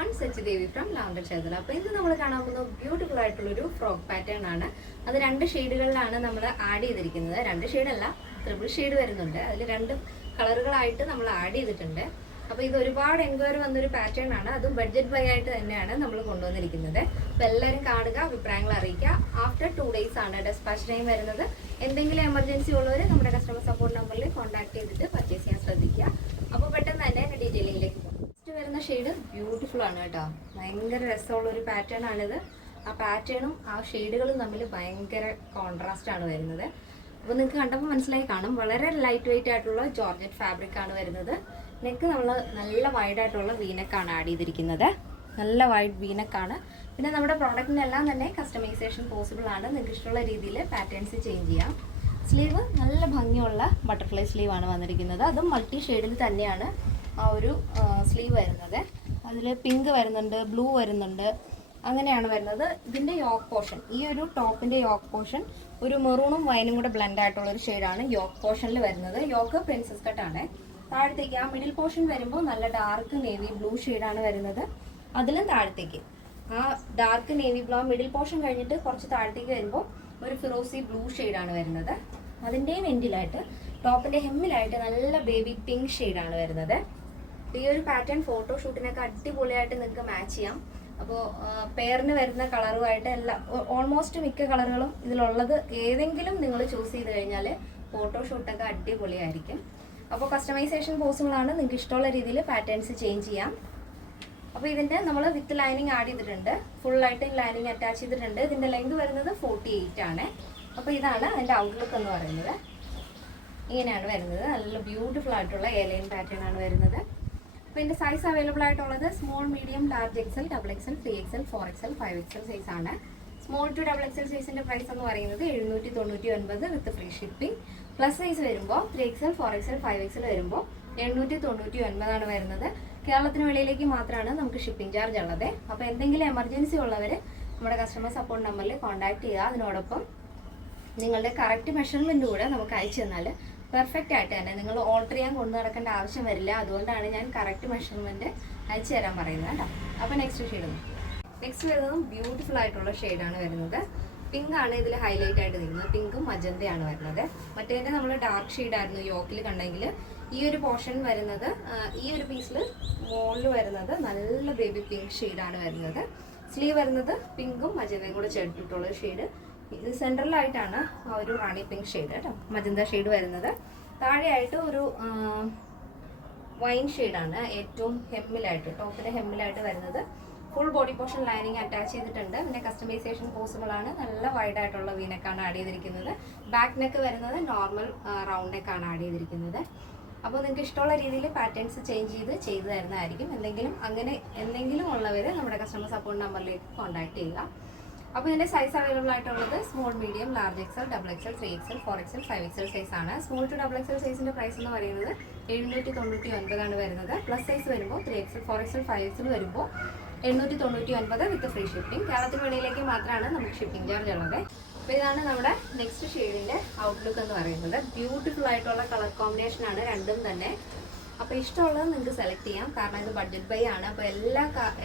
everyone, Sachidevi from Lavender Chedala. അപ്പോൾ ഇന്ന് നമ്മൾ കാണാൻ പോകുന്ന ബ്യൂട്ടിഫുൾ ആയിട്ടുള്ള ഒരു ഫ്രോക്ക് പാറ്റേൺ ആണ്. അത് രണ്ട് ഷെയ്ഡുകളിലാണ് നമ്മൾ ആഡ് ചെയ്തിരിക്കുന്നത്. രണ്ട് ഷെയ്ഡ് അല്ല, ട്രിപ്പിൾ ഷെയ്ഡ് വരുന്നുണ്ട്. അതിൽ രണ്ട് കളറുകളായിട്ട് നമ്മൾ ആഡ് ചെയ്തിട്ടുണ്ട്. അപ്പോൾ ഇത് ഒരുപാട് എൻക്വയറി വന്നൊരു പാറ്റേൺ ആണ്. അതും ബഡ്ജറ്റ് ബൈ ആയിട്ട് തന്നെയാണ് നമ്മൾ കൊണ്ടുവന്നിരിക്കുന്നത്. അപ്പോൾ എല്ലാവരും കാണുക, അഭിപ്രായങ്ങൾ അറിയിക്കുക. ആഫ്റ്റർ 2 days ആണ് ഡെസ്പാച്ച് ടൈം വരുന്നത്. എന്തെങ്കിലും എമർജൻസി ഉള്ളവർ നമ്മുടെ കസ്റ്റമർ സപ്പോർട്ട് നമ്പറിൽ കോൺടാക്ട് ചെയ്തിട്ട് പർച്ചേസ് ചെയ്യാൻ ശ്രദ്ധിക്കുക. അപ്പോൾ പെട്ടെന്ന് തന്നെ എൻ്റെ ഡീറ്റെയിലിംഗിലേക്ക് പോകും. ഫസ്റ്റ് വരുന്ന ഷെയ്ഡ് ബ്യൂട്ടിഫുൾ ആണ് കേട്ടോ. ഭയങ്കര രസമുള്ള ഒരു പാറ്റേൺ ആണിത്. ആ പാറ്റേണും ആ ഷെയ്ഡുകളും തമ്മിൽ ഭയങ്കര കോൺട്രാസ്റ്റ് ആണ് വരുന്നത്. അപ്പോൾ നിങ്ങൾക്ക് കണ്ടപ്പോൾ മനസ്സിലായി കാണും. വളരെ ലൈറ്റ് വെയിറ്റ് ആയിട്ടുള്ള ജോർജറ്റ് ഫാബ്രിക് ആണ് വരുന്നത്. നെക്ക് നമ്മൾ നല്ല വൈഡ് ആയിട്ടുള്ള വീനെക്കാണ് ആഡ് ചെയ്തിരിക്കുന്നത്. നല്ല വൈഡ് വീനെക്കാണ്. പിന്നെ നമ്മുടെ പ്രോഡക്റ്റിനെല്ലാം തന്നെ കസ്റ്റമൈസേഷൻ പോസിബിൾ ആണ്. നിങ്ങൾക്ക് ഇഷ്ടമുള്ള രീതിയിൽ പാറ്റേൺസ് ചേഞ്ച് ചെയ്യാം. സ്ലീവ് നല്ല ഭംഗിയുള്ള ബട്ടർഫ്ലൈ സ്ലീവ് ആണ് വന്നിരിക്കുന്നത്. അതും മൾട്ടി ഷെയ്ഡിൽ തന്നെയാണ് ആ ഒരു സ്ലീവ് വരുന്നത്. അതിൽ പിങ്ക് വരുന്നുണ്ട്, ബ്ലൂ വരുന്നുണ്ട്, അങ്ങനെയാണ് വരുന്നത്. ഇതിൻ്റെ യോക്ക് പോർഷൻ, ഈ ഒരു ടോപ്പിൻ്റെ യോക്ക് പോർഷൻ ഒരു മെറൂണും വൈനും കൂടെ ബ്ലെൻഡ് ആയിട്ടുള്ള ഒരു ഷെയ്ഡാണ് യോക്ക് പോർഷനിൽ വരുന്നത്. യോക്ക് പ്രിൻസസ് കട്ടാണ്. താഴത്തേക്ക് ആ മിഡിൽ പോർഷൻ വരുമ്പോൾ നല്ല ഡാർക്ക് നേവി ബ്ലൂ ഷെയ്ഡാണ് വരുന്നത്. അതിലും താഴത്തേക്ക് ആ dark navy blue middle portion കഴിഞ്ഞിട്ട് കുറച്ച് താഴത്തേക്ക് വരുമ്പോൾ ഒരു ഫിറോസി ബ്ലൂ ഷെയ്ഡാണ് വരുന്നത്. അതിൻ്റെയും എൻഡിലായിട്ട് ടോപ്പിൻ്റെ ഹെമ്മിലായിട്ട് നല്ല ബേബി പിങ്ക് ഷെയ്ഡാണ് വരുന്നത്. ഈ ഒരു പാറ്റേൺ ഫോട്ടോഷൂട്ടിനൊക്കെ അടിപൊളിയായിട്ട് നിങ്ങൾക്ക് മാച്ച് ചെയ്യാം. അപ്പോൾ പെയറിന് വരുന്ന കളറുമായിട്ട് എല്ലാ ഓൾമോസ്റ്റ് മിക്ക കളറുകളും ഇതിലുള്ളത് ഏതെങ്കിലും നിങ്ങൾ ചൂസ് ചെയ്ത് കഴിഞ്ഞാൽ ഫോട്ടോഷൂട്ടൊക്കെ അടിപൊളിയായിരിക്കും. അപ്പോൾ കസ്റ്റമൈസേഷൻ പോസിബിൾ ആണ്. നിങ്ങൾക്ക് ഇഷ്ടമുള്ള രീതിയിൽ പാറ്റേൺസ് ചേഞ്ച് ചെയ്യാം. അപ്പോൾ ഇതിൻ്റെ നമ്മൾ വിത്ത് ലൈനിങ് ആഡ് ചെയ്തിട്ടുണ്ട്. ഫുള്ളായിട്ട് ലൈനിങ് അറ്റാച്ച് ചെയ്തിട്ടുണ്ട്. ഇതിൻ്റെ ലെങ്ത് വരുന്നത് 48 ആണ്. അപ്പോൾ ഇതാണ് അതിൻ്റെ ഔട്ട്ലുക്ക് എന്ന് പറയുന്നത്. ഇങ്ങനെയാണ് വരുന്നത്. നല്ല ബ്യൂട്ടിഫുൾ ആയിട്ടുള്ള എയർലൈൻ പാറ്റേൺ ആണ് വരുന്നത്. അപ്പോൾ ഇതിൻ്റെ സൈസ് അവൈലബിൾ ആയിട്ടുള്ളത് small, medium, large XL, double XL, 3XL, 4XL, 5XL size ആണ്. സ്മോൾ ടു ഡബിൾ എക്സൽ സൈസിൻ്റെ പ്രൈസ് എന്ന് പറയുന്നത് 799 with free shipping. Plus size വരുമ്പോൾ 3XL, 4XL, 5XL വരുമ്പോൾ 899 ആണ് വരുന്നത്. കേരളത്തിന് വെളിയിലേക്ക് മാത്രമാണ് നമുക്ക് ഷിപ്പിംഗ് ചാർജ് ഉള്ളത്. അപ്പോൾ എന്തെങ്കിലും എമർജൻസി ഉള്ളവർ നമ്മുടെ കസ്റ്റമർ സപ്പോർട്ട് നമ്പറിൽ കോൺടാക്ട് ചെയ്യുക. അതിനോടൊപ്പം നിങ്ങളുടെ കറക്റ്റ് മെഷർമെൻറ്റ് കൂടെ നമുക്ക് അയച്ചു തന്നാൽ പെർഫെക്റ്റ് ആയിട്ട് തന്നെ നിങ്ങൾ ഓൾട്ടർ ചെയ്യാൻ കൊണ്ടു നടക്കേണ്ട ആവശ്യം വരില്ല. അതുകൊണ്ടാണ് ഞാൻ കറക്റ്റ് മെഷർമെൻറ്റ് അയച്ചു തരാൻ പറയുന്നത് കേട്ടോ. അപ്പോൾ നെക്സ്റ്റ് വരുന്നതും ബ്യൂട്ടിഫുൾ ആയിട്ടുള്ള ഷെയ്ഡാണ് വരുന്നത്. പിങ്ക് ആണ് ഇതിൽ ഹൈലൈറ്റ് ആയിട്ട് നിൽക്കുന്നത്. പിങ്കും മജന്തയാണ് വരുന്നത്. മറ്റേതിൻ്റെ നമ്മൾ ഡാർക്ക് ഷെയ്ഡായിരുന്നു യോക്കിൽ കണ്ടെങ്കിൽ. ഈ ഒരു പോർഷൻ വരുന്നത്, ഈ ഒരു പീസിൽ മുകളിൽ വരുന്നത് നല്ല ബേബി പിങ്ക് ഷെയ്ഡാണ് വരുന്നത്. സ്ലീവ് വരുന്നത് പിങ്കും മജന്തയും കൂടെ ചേർത്തിട്ടുള്ള ഷെയ്ഡ്. ഇത് സെൻട്രലായിട്ടാണ് ആ ഒരു റാണി പിങ്ക് ഷെയ്ഡ് കേട്ടോ, മജന്ത ഷെയ്ഡ് വരുന്നത്. താഴെയായിട്ട് ഒരു വൈൻ ഷെയ്ഡാണ് ഏറ്റവും ഹെമ്മിലായിട്ട്, ടോപ്പിൻ്റെ ഹെമ്മിലായിട്ട് വരുന്നത്. Full body portion lining attach ചെയ്തിട്ടുണ്ട്. പിന്നെ കസ്റ്റമൈസേഷൻ പോസിബിൾ ആണ്. നല്ല വൈഡ് ആയിട്ടുള്ള വീനെക്കാണ് ആഡ് ചെയ്തിരിക്കുന്നത്. ബാക്ക് നെക്ക് വരുന്നത് നോർമൽ റൗണ്ട് നെക്കാണ് ആഡ് ചെയ്തിരിക്കുന്നത്. അപ്പോൾ നിങ്ങൾക്ക് ഇഷ്ടമുള്ള രീതിയിൽ പാറ്റേൺസ് ചെയ്ത് തരുന്നതായിരിക്കും. എന്തെങ്കിലും ഉള്ളവർ നമ്മുടെ കസ്റ്റമർ സപ്പോർട്ട് നമ്പറിലേക്ക് കോൺടാക്ട് ചെയ്യുക. അപ്പോൾ ഇതിൻ്റെ സൈസ് അവൈലബിൾ ആയിട്ടുള്ളത് small, medium, large XL, double XL, 3XL, 4XL, 5XL size ആണ്. സ്മോൾ ടു ഡബിൾ എക്സൽ സൈസിൻ്റെ പ്രൈസ് എന്ന് പറയുന്നത് 799 ആണ് വരുന്നത്. പ്ലസ് സൈസ് വരുമ്പോൾ 3XL, 4XL, 5XL വരുമ്പോൾ 899 വിത്ത് ഫ്രീ ഷിപ്പിംഗ്. കേരളത്തിന് വെളിയിലേക്ക് മാത്രമാണ് നമുക്ക് ഷിപ്പിംഗ് ചാർജ് ഉള്ളത്. അപ്പോൾ ഇതാണ് നമ്മുടെ നെക്സ്റ്റ് ഷെയ്ഡിൻ്റെ ഔട്ട്ലുക്ക് എന്ന് പറയുന്നത്. ബ്യൂട്ടിഫുൾ ആയിട്ടുള്ള കളർ കോമ്പിനേഷൻ ആണ് രണ്ടും തന്നെ. അപ്പോൾ ഇഷ്ടമുള്ളത് നിങ്ങൾക്ക് സെലക്ട് ചെയ്യാം. കാരണം ഇത് ബഡ്ജറ്റ് ബൈ ആണ്. അപ്പോൾ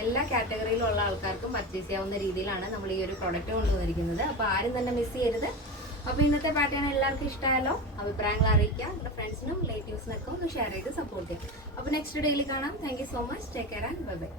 എല്ലാ കാറ്റഗറിയിലുള്ള ആൾക്കാർക്കും പർച്ചേസ് ചെയ്യാവുന്ന രീതിയിലാണ് നമ്മൾ ഈ ഒരു പ്രൊഡക്റ്റ് കൊണ്ടുവന്നിരിക്കുന്നത്. അപ്പോൾ ആരും തന്നെ മിസ് ചെയ്യരുത്. അപ്പോൾ ഇന്നത്തെ പാറ്റേൺ എല്ലാവർക്കും ഇഷ്ടമായല്ലോ. അഭിപ്രായങ്ങൾ അറിയിക്കുക. നിങ്ങളുടെ ഫ്രണ്ട്സിനും റിലേറ്റീവ്സിനൊക്കെ ഒന്ന് ഷെയർ ചെയ്ത് സപ്പോർട്ട് ചെയ്യാം. അപ്പോൾ നെക്സ്റ്റ് ഡേയിൽ കാണാം. Thank you so much. Take care and bye bye.